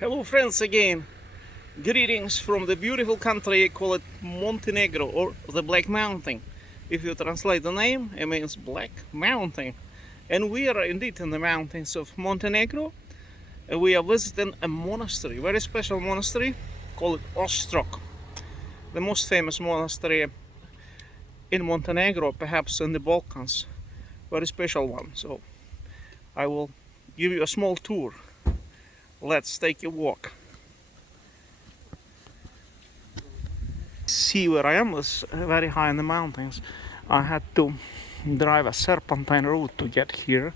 Hello friends again. Greetings from the beautiful country called Montenegro or the Black Mountain. If you translate the name, it means Black Mountain. And we are indeed in the mountains of Montenegro. And we are visiting a monastery, very special monastery called Ostrog. The most famous monastery in Montenegro, perhaps in the Balkans. Very special one. So I will give you a small tour. Let's take a walk. See where I am is very high in the mountains. I had to drive a serpentine road to get here,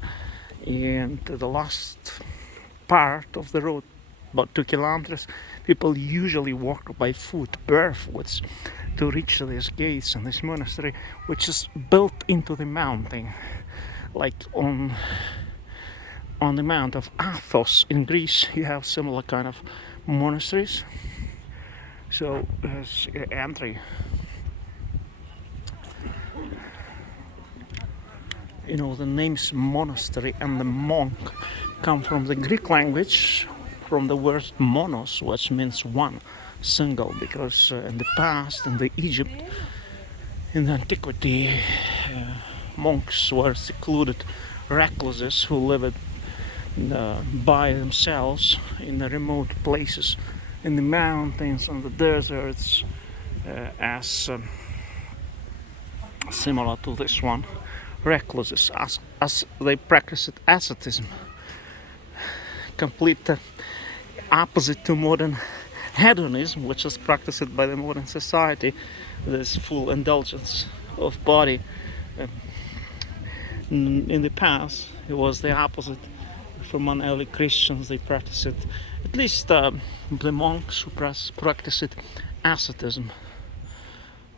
and the last part of the road, about 2 kilometers, people usually walk by foot, barefoot, to reach these gates and this monastery, which is built into the mountain, like on the Mount of Athos in Greece. You have similar kind of monasteries. So there's entry. You know, the names monastery and the monk come from the Greek language, from the word monos, which means one, single, because in the past, in the Egypt, in the antiquity, monks were secluded recluses who lived by themselves in the remote places, in the mountains and the deserts, as similar to this one, recluses, as they practiced ascetism, complete opposite to modern hedonism, which is practiced by the modern society. This full indulgence of body. In the past, it was the opposite. From early Christians, they practiced it. At least the monks who practiced ascetism,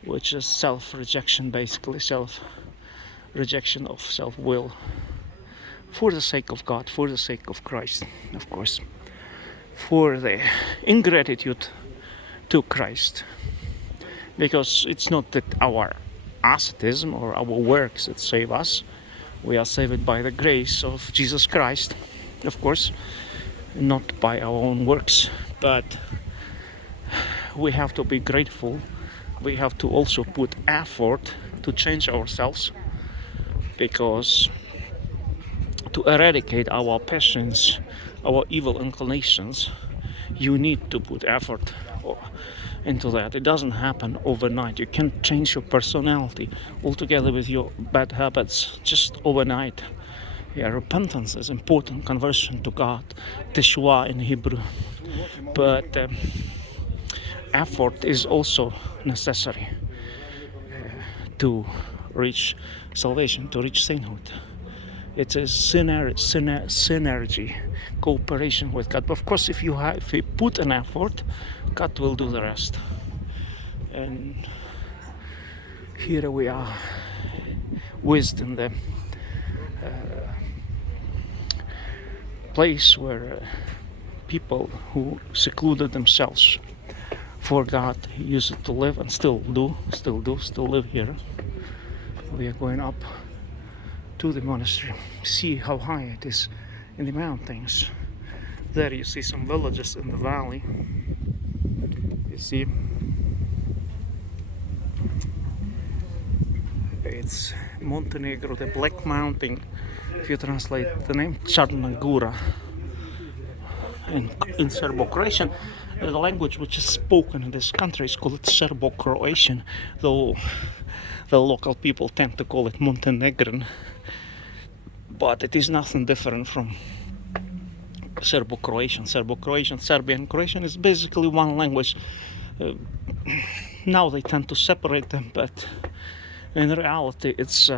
which is self-rejection, basically self-rejection of self-will, for the sake of God, for the sake of Christ, of course, for the ingratitude to Christ, because it's not that our ascetism or our works that save us. We are saved by the grace of Jesus Christ, of course, not by our own works, but we have to be grateful. We have to also put effort to change ourselves, because to eradicate our passions, our evil inclinations, you need to put effort into that. It doesn't happen overnight. You can't change your personality altogether with your bad habits just overnight. Yeah, repentance is important, conversion to God, teshuvah in Hebrew. But effort is also necessary to reach salvation, to reach sainthood. It's a synergy, cooperation with God. But of course, if you put an effort, God will do the rest. And here we are, in the place where people who secluded themselves for God used to live, and still live here. We are going up to the monastery. See how high it is in the mountains. There you see some villages in the valley. You see, it's Montenegro, the Black Mountain. If you translate the name, Charna Gora. In Serbo-Croatian, the language which is spoken in this country is called Serbo-Croatian, though the local people tend to call it Montenegrin. But it is nothing different from Serbo-Croatian. Serbian, Croatian is basically one language. Now they tend to separate them, but in reality it's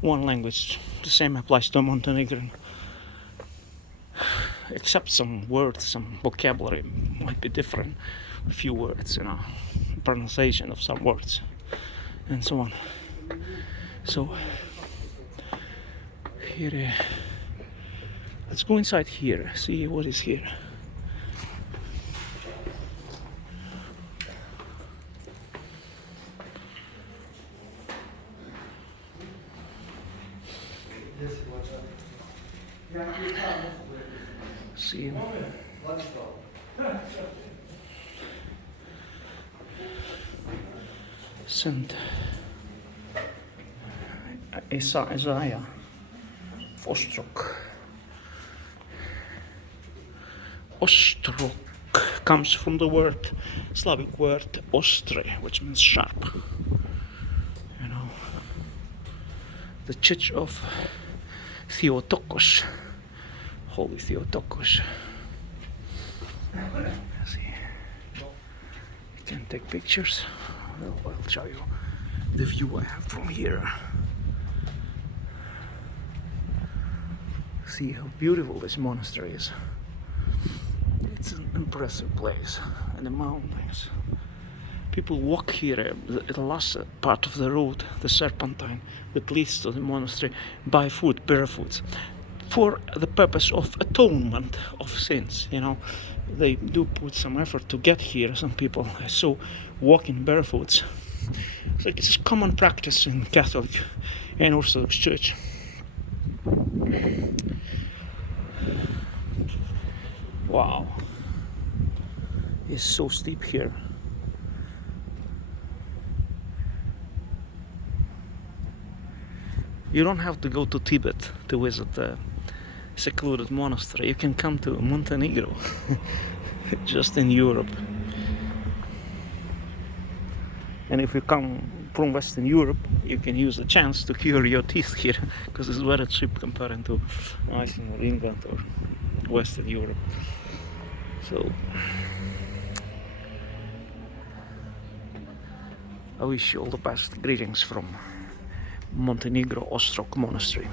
one language. The same applies to Montenegrin, except some words, some vocabulary might be different. A few words, pronunciation of some words, and so on. So here, let's go inside here, see what is here. See, Saint Isaiah of Ostrog. Ostrog comes from the Slavic word ostre, which means sharp. You know, the church of Theotokos, Holy Theotokos. Let's see. You can take pictures. I'll show you the view I have from here. See how beautiful this monastery is. It's an impressive place, in the mountains. People walk here, the last part of the road, the serpentine that leads to the monastery, by foot, barefoot, for the purpose of atonement of sins. You know, they do put some effort to get here. Some people I saw walking barefoot. It's like it's a common practice in Catholic and Orthodox Church. Wow, it's so steep here. You don't have to go to Tibet to visit a secluded monastery. You can come to Montenegro, just in Europe. And if you come from Western Europe, you can use the chance to cure your teeth here, because it's very cheap compared to Iceland or England or Western Europe. So I wish you all the best. Greetings from Montenegro Ostrog Monastery.